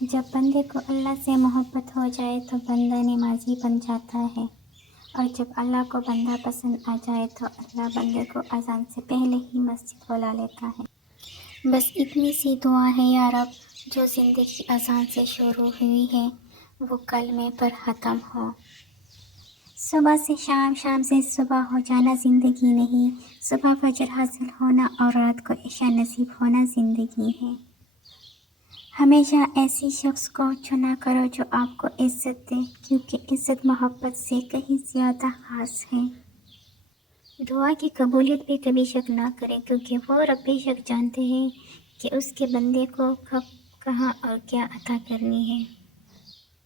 جب بندے کو اللہ سے محبت ہو جائے تو بندہ نمازی بن جاتا ہے، اور جب اللہ کو بندہ پسند آ جائے تو اللہ بندے کو اذان سے پہلے ہی مسجد بلا لیتا ہے۔ بس اتنی سی دعا ہے، یا رب، جو زندگی اذان سے شروع ہوئی ہے وہ کلمے پر ختم ہو۔ صبح سے شام، شام سے صبح ہو جانا زندگی نہیں، صبح فجر حاصل ہونا اور رات کو عشاء نصیب ہونا زندگی ہے۔ ہمیشہ ایسی شخص کو چنا کرو جو آپ کو عزت دے، کیونکہ عزت محبت سے کہیں زیادہ خاص ہے۔ دعا کی قبولیت پہ کبھی شک نہ کریں، کیونکہ وہ رب بے شک جانتے ہیں کہ اس کے بندے کو کب، کہاں اور کیا عطا کرنی ہے۔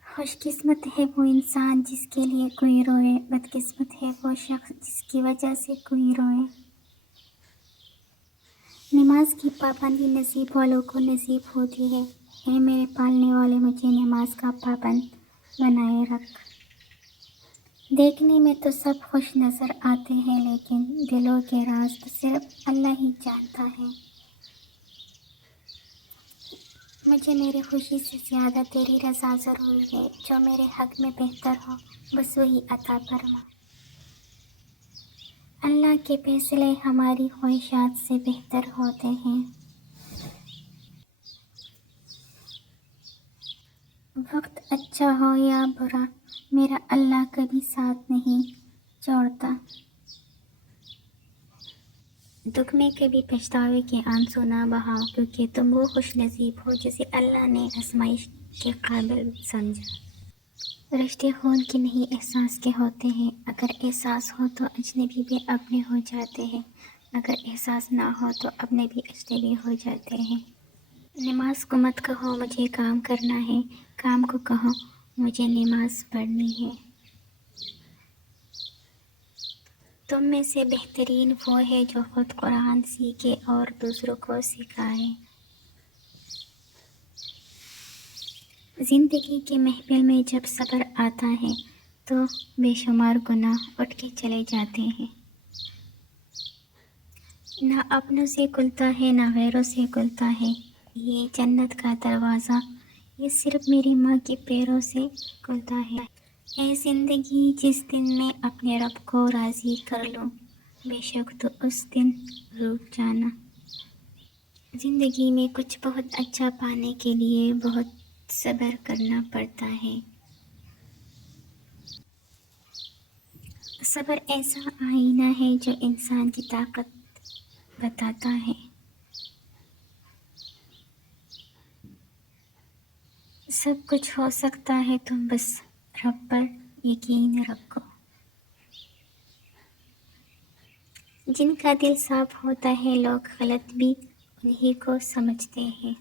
خوش قسمت ہے وہ انسان جس کے لیے کوئی روئے، بد قسمت ہے وہ شخص جس کی وجہ سے کوئی روئے۔ نماز کی پابندی نصیب والوں کو نصیب ہوتی ہے۔ اے میرے پالنے والے، مجھے نماز کا پابند بنائے رکھ۔ دیکھنے میں تو سب خوش نظر آتے ہیں، لیکن دلوں کے راز تو صرف اللہ ہی جانتا ہے۔ مجھے میری خوشی سے زیادہ تیری رضا ضروری ہے، جو میرے حق میں بہتر ہو بس وہی عطا فرما۔ اللہ کے فیصلے ہماری خواہشات سے بہتر ہوتے ہیں۔ وقت اچھا ہو یا برا، میرا اللہ کبھی ساتھ نہیں چھوڑتا۔ دکھ میں کبھی پچھتاوے کے آنسو نہ بہاؤ، کیونکہ تم وہ خوش نصیب ہو جسے اللہ نے آزمائش کے قابل سمجھا۔ رشتے خون کے نہیں احساس کے ہوتے ہیں، اگر احساس ہو تو اجنبی بھی اپنے ہو جاتے ہیں، اگر احساس نہ ہو تو اپنے بھی اجنبی ہو جاتے ہیں۔ نماز کو مت کہو مجھے کام کرنا ہے، کام کو کہو مجھے نماز پڑھنی ہے۔ تم میں سے بہترین وہ ہے جو خود قرآن سیکھے اور دوسروں کو سکھائے۔ زندگی کے محفل میں جب صبر آتا ہے تو بے شمار گناہ اٹھ کے چلے جاتے ہیں۔ نہ اپنوں سے کھلتا ہے نہ غیروں سے کھلتا ہے یہ جنت کا دروازہ، یہ صرف میری ماں کے پیروں سے کھلتا ہے۔ اے زندگی، جس دن میں اپنے رب کو راضی کر لوں، بے شک تو اس دن روٹھ جانا۔ زندگی میں کچھ بہت اچھا پانے کے لیے بہت صبر کرنا پڑتا ہے۔ صبر ایسا آئینہ ہے جو انسان کی طاقت بتاتا ہے۔ سب کچھ ہو سکتا ہے، تم بس رب پر یقین رکھو۔ جن کا دل صاف ہوتا ہے لوگ غلط بھی انہی کو سمجھتے ہیں۔